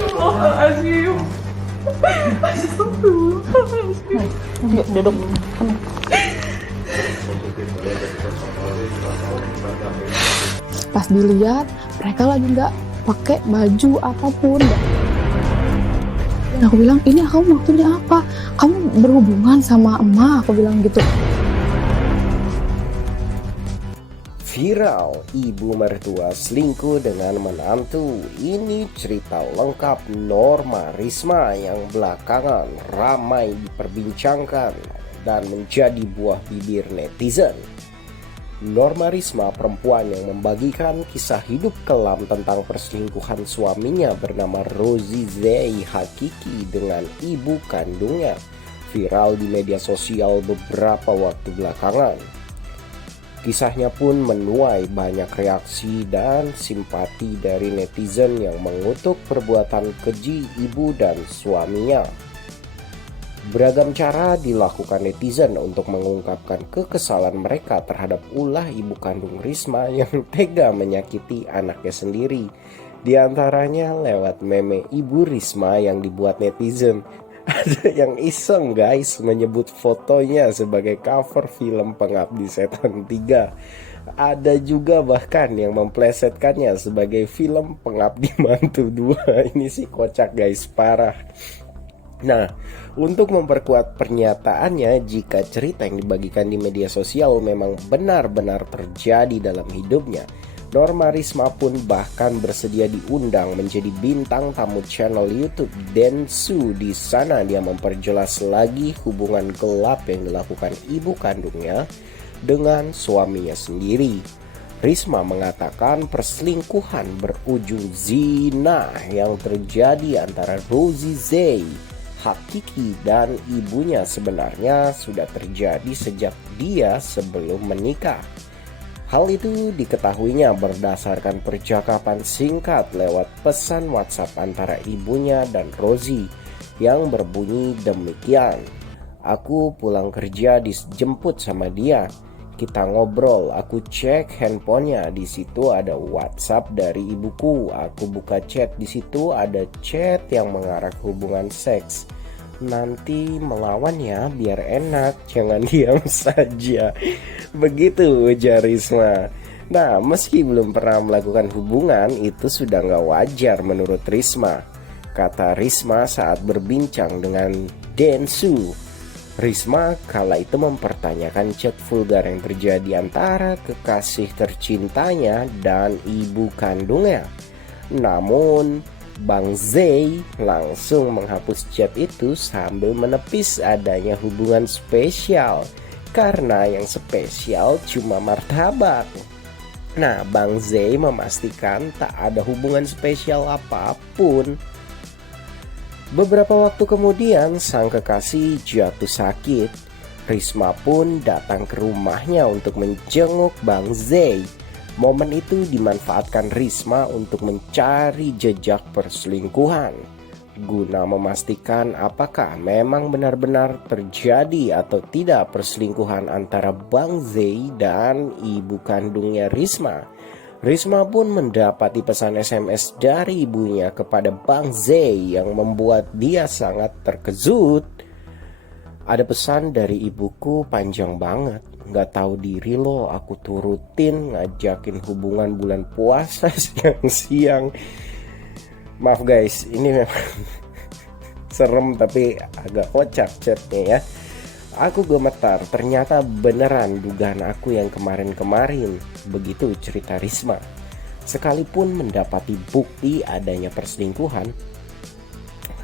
Astagfirullahaladzim. Astagfirullahaladzim. Yuk duduk. Pas dilihat mereka lagi nggak pakai baju apapun. Dan aku bilang, ini kamu maksudnya apa? Kamu berhubungan sama emak? Aku bilang gitu. Viral, ibu mertua selingkuh dengan menantu. Ini cerita lengkap Norma Risma yang belakangan ramai diperbincangkan dan menjadi buah bibir netizen. Norma Risma, perempuan yang membagikan kisah hidup kelam tentang perselingkuhan suaminya bernama Rozi Zey Hakiki dengan ibu kandungnya, viral di media sosial beberapa waktu belakangan. Kisahnya pun menuai banyak reaksi dan simpati dari netizen yang mengutuk perbuatan keji ibu dan suaminya. Beragam cara dilakukan netizen untuk mengungkapkan kekesalan mereka terhadap ulah ibu kandung Risma yang tega menyakiti anaknya sendiri. Di antaranya lewat meme ibu Risma yang dibuat netizen. Ada yang iseng guys menyebut fotonya sebagai cover film Pengabdi Setan 3. Ada juga bahkan yang memplesetkannya sebagai film Pengabdi Mantu 2. Ini sih kocak guys, parah. Nah, untuk memperkuat pernyataannya, jika cerita yang dibagikan di media sosial memang benar-benar terjadi dalam hidupnya, Norma Risma pun bahkan bersedia diundang menjadi bintang tamu channel YouTube Densu. Di sana dia memperjelas lagi hubungan gelap yang dilakukan ibu kandungnya dengan suaminya sendiri. Risma mengatakan perselingkuhan berujung zina yang terjadi antara Rozi Zey Hakiki dan ibunya sebenarnya sudah terjadi sejak dia sebelum menikah. Hal itu diketahuinya berdasarkan percakapan singkat lewat pesan WhatsApp antara ibunya dan Rozi yang berbunyi demikian. Aku pulang kerja dijemput sama dia. Kita ngobrol, aku cek handphonenya, di situ ada WhatsApp dari ibuku. Aku buka chat, di situ ada chat yang mengarah ke hubungan seks. Nanti melawan ya biar enak, jangan diam saja. Begitu ujar Risma. Nah, meski belum pernah melakukan hubungan, itu sudah gak wajar menurut Risma. Kata Risma saat berbincang dengan Densu. Risma kala itu mempertanyakan chat vulgar yang terjadi antara kekasih tercintanya dan ibu kandungnya. Namun Bang Zey langsung menghapus chat itu sambil menepis adanya hubungan spesial, karena yang spesial cuma martabak. Nah, Bang Zey memastikan tak ada hubungan spesial apapun. Beberapa waktu kemudian sang kekasih jatuh sakit. Risma pun datang ke rumahnya untuk menjenguk Bang Zey. Momen itu dimanfaatkan Risma untuk mencari jejak perselingkuhan, guna memastikan apakah memang benar-benar terjadi atau tidak perselingkuhan antara Bang Zey dan ibu kandungnya Risma. Risma pun mendapati pesan SMS dari ibunya kepada Bang Zey yang membuat dia sangat terkejut. Ada pesan dari ibuku panjang banget. Gak tahu diri loh, aku turutin ngajakin hubungan bulan puasa siang-siang. Maaf guys, ini memang serem tapi agak kocak chatnya ya. Aku gemetar, ternyata beneran dugaan aku yang kemarin-kemarin. Begitu cerita Risma. Sekalipun mendapati bukti adanya perselingkuhan,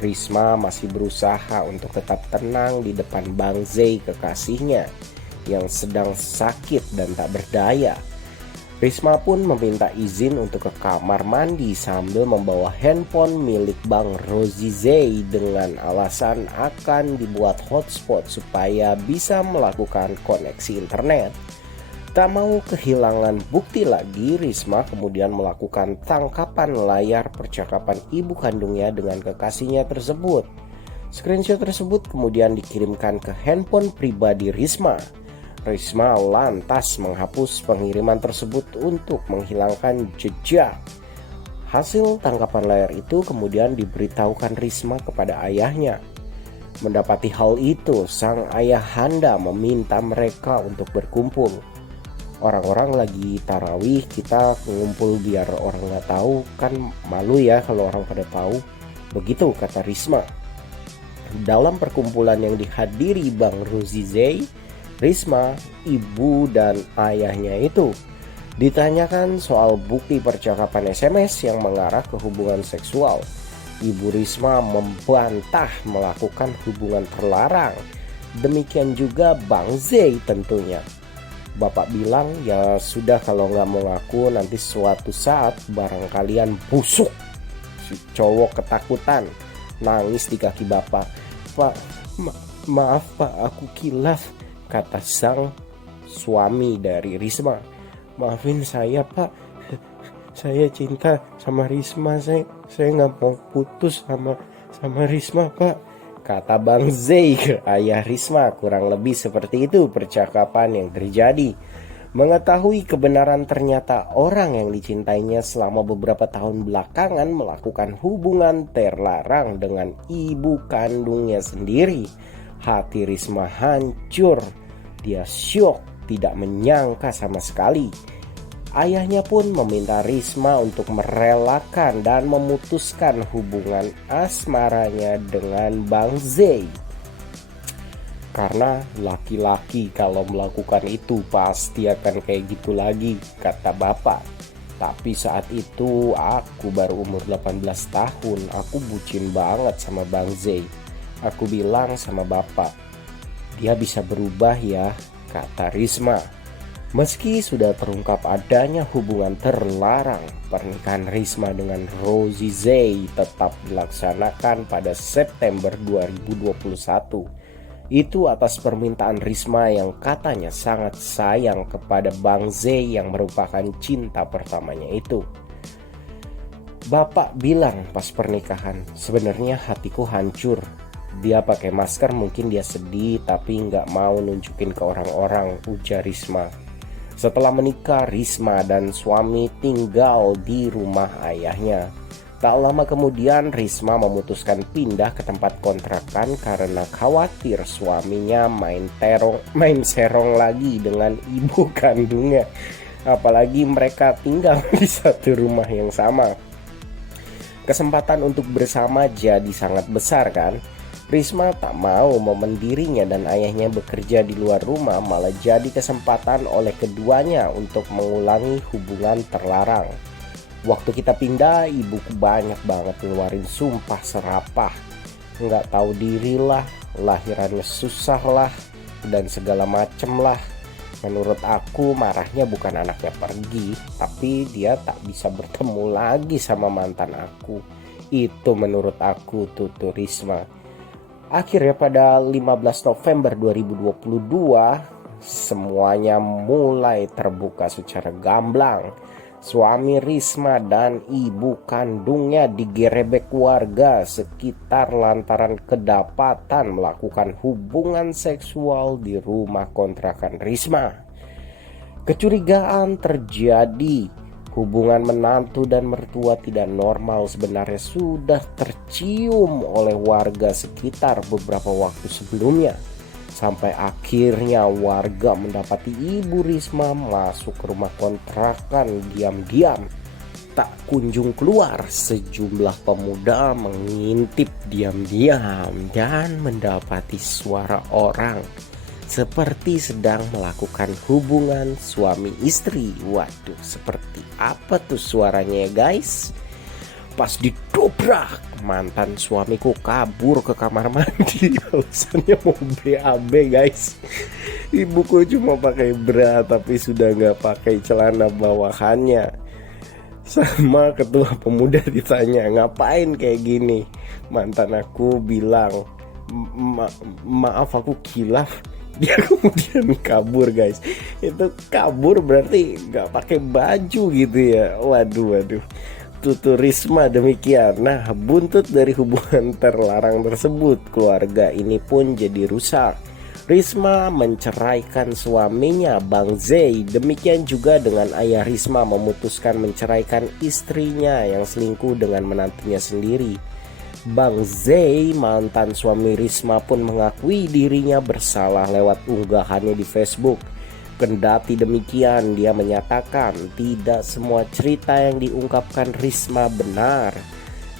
Risma masih berusaha untuk tetap tenang di depan Bang Zey kekasihnya yang sedang sakit dan tak berdaya. Risma pun meminta izin untuk ke kamar mandi sambil membawa handphone milik Bang Rozi Zey dengan alasan akan dibuat hotspot supaya bisa melakukan koneksi internet. Tak mau kehilangan bukti lagi, Risma kemudian melakukan tangkapan layar percakapan ibu kandungnya dengan kekasihnya tersebut. Screenshot tersebut kemudian dikirimkan ke handphone pribadi Risma. Risma lantas menghapus pengiriman tersebut untuk menghilangkan jejak. Hasil tangkapan layar itu kemudian diberitahukan Risma kepada ayahnya. Mendapati hal itu, sang ayahanda meminta mereka untuk berkumpul. Orang-orang lagi tarawih, kita ngumpul biar orang nggak tahu, kan malu ya kalau orang pada tahu. Begitu kata Risma. Dalam perkumpulan yang dihadiri Bang Rozizei, Risma, ibu dan ayahnya itu ditanyakan soal bukti percakapan SMS yang mengarah ke hubungan seksual. Ibu Risma membantah melakukan hubungan terlarang. Demikian juga Bang Zei tentunya. Bapak bilang, ya sudah kalau nggak mau ngaku nanti suatu saat barang kalian busuk. Si cowok ketakutan, nangis di kaki bapak. Pak, maaf pak, aku kilaf, kata sang suami dari Risma. Maafin saya pak, saya cinta sama Risma, saya nggak mau putus sama Risma pak, kata Bang Zei ke ayah Risma. Kurang lebih seperti itu percakapan yang terjadi. Mengetahui kebenaran ternyata orang yang dicintainya selama beberapa tahun belakangan melakukan hubungan terlarang dengan ibu kandungnya sendiri. Hati Risma hancur. Dia syok, tidak menyangka sama sekali. Ayahnya pun meminta Risma untuk merelakan dan memutuskan hubungan asmaranya dengan Bang Zei. Karena laki-laki kalau melakukan itu pasti akan kayak gitu lagi, kata bapak. Tapi saat itu aku baru umur 18 tahun, aku bucin banget sama Bang Zei. Aku bilang sama bapak, dia bisa berubah ya, kata Risma. Meski sudah terungkap adanya hubungan terlarang, pernikahan Risma dengan Rozizei tetap dilaksanakan pada September 2021. Itu atas permintaan Risma yang katanya sangat sayang kepada Bang Zei yang merupakan cinta pertamanya itu. Bapak bilang pas pernikahan, sebenarnya hatiku hancur. Dia pakai masker, mungkin dia sedih tapi nggak mau nunjukin ke orang-orang, ujar Risma. Setelah menikah, Risma dan suami tinggal di rumah ayahnya. Tak lama kemudian Risma memutuskan pindah ke tempat kontrakan karena khawatir suaminya main serong lagi dengan ibu kandungnya. Apalagi mereka tinggal di satu rumah yang sama. Kesempatan untuk bersama jadi sangat besar kan? Risma tak mau momen dirinya dan ayahnya bekerja di luar rumah malah jadi kesempatan oleh keduanya untuk mengulangi hubungan terlarang. Waktu kita pindah, ibuku banyak banget ngeluarin sumpah serapah. Nggak tahu diri lah, lahirannya susah lah, dan segala macem lah. Menurut aku marahnya bukan anaknya pergi, tapi dia tak bisa bertemu lagi sama mantan aku. Itu menurut aku, tutur Risma. Akhirnya pada 15 November 2022, semuanya mulai terbuka secara gamblang. Suami Risma dan ibu kandungnya digerebek warga sekitar lantaran kedapatan melakukan hubungan seksual di rumah kontrakan Risma. Kecurigaan terjadi. Hubungan menantu dan mertua tidak normal sebenarnya sudah tercium oleh warga sekitar beberapa waktu sebelumnya. Sampai akhirnya warga mendapati ibu Risma masuk ke rumah kontrakan diam-diam. Tak kunjung keluar, sejumlah pemuda mengintip diam-diam dan mendapati suara orang seperti sedang melakukan hubungan suami istri. Waduh, seperti apa tuh suaranya ya guys? Pas didobrak, mantan suamiku kabur ke kamar mandi. Alasannya mau BAB guys. Ibuku cuma pakai bra tapi sudah gak pakai celana bawahannya. Sama ketua pemuda ditanya, ngapain kayak gini? Mantan aku bilang, maaf aku kilaf. Dia kemudian kabur guys. Itu kabur berarti gak pakai baju gitu ya. Waduh. Tutur Risma demikian. Nah, buntut dari hubungan terlarang tersebut, keluarga ini pun jadi rusak. Risma menceraikan suaminya Bang Zai. Demikian juga dengan ayah Risma memutuskan menceraikan istrinya yang selingkuh dengan menantunya sendiri. Bang Zai, mantan suami Risma, pun mengakui dirinya bersalah lewat unggahannya di Facebook. Kendati demikian, dia menyatakan tidak semua cerita yang diungkapkan Risma benar.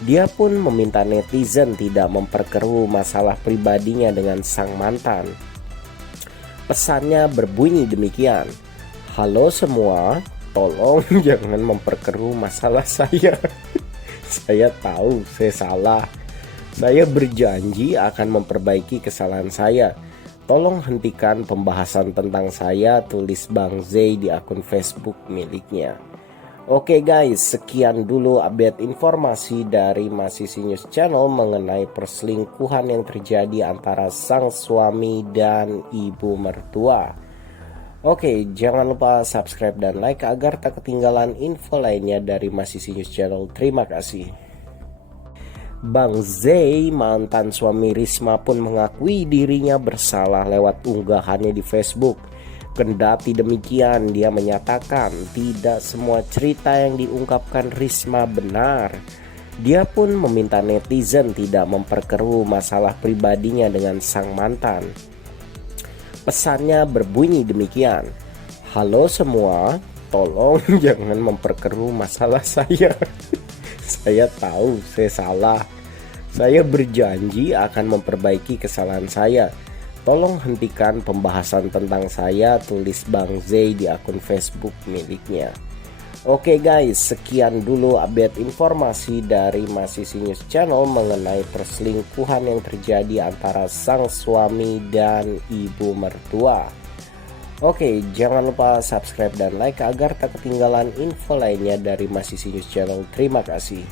Dia pun meminta netizen tidak memperkeruh masalah pribadinya dengan sang mantan. Pesannya berbunyi demikian, "Halo semua, tolong jangan memperkeruh masalah saya. Saya tahu saya salah. Saya berjanji akan memperbaiki kesalahan saya. Tolong hentikan pembahasan tentang saya," tulis Bang Zai di akun Facebook miliknya. Oke guys, sekian dulu update informasi dari Masisi News Channel mengenai perselingkuhan yang terjadi antara sang suami dan ibu mertua. Oke, jangan lupa subscribe dan like agar tak ketinggalan info lainnya dari Masisi News Channel. Terima kasih. Bang Zai, mantan suami Risma, pun mengakui dirinya bersalah lewat unggahannya di Facebook. Kendati demikian, dia menyatakan tidak semua cerita yang diungkapkan Risma benar. Dia pun meminta netizen tidak memperkeruh masalah pribadinya dengan sang mantan. Pesannya berbunyi demikian, "Halo semua, tolong jangan memperkeruh masalah saya. Saya tahu saya salah. Saya berjanji akan memperbaiki kesalahan saya. Tolong hentikan pembahasan tentang saya," tulis Bang Zai di akun Facebook miliknya. Oke guys, sekian dulu update informasi dari Masisi News Channel mengenai perselingkuhan yang terjadi antara sang suami dan ibu mertua. Oke, jangan lupa subscribe dan like agar tak ketinggalan info lainnya dari Masisi News Channel. Terima kasih.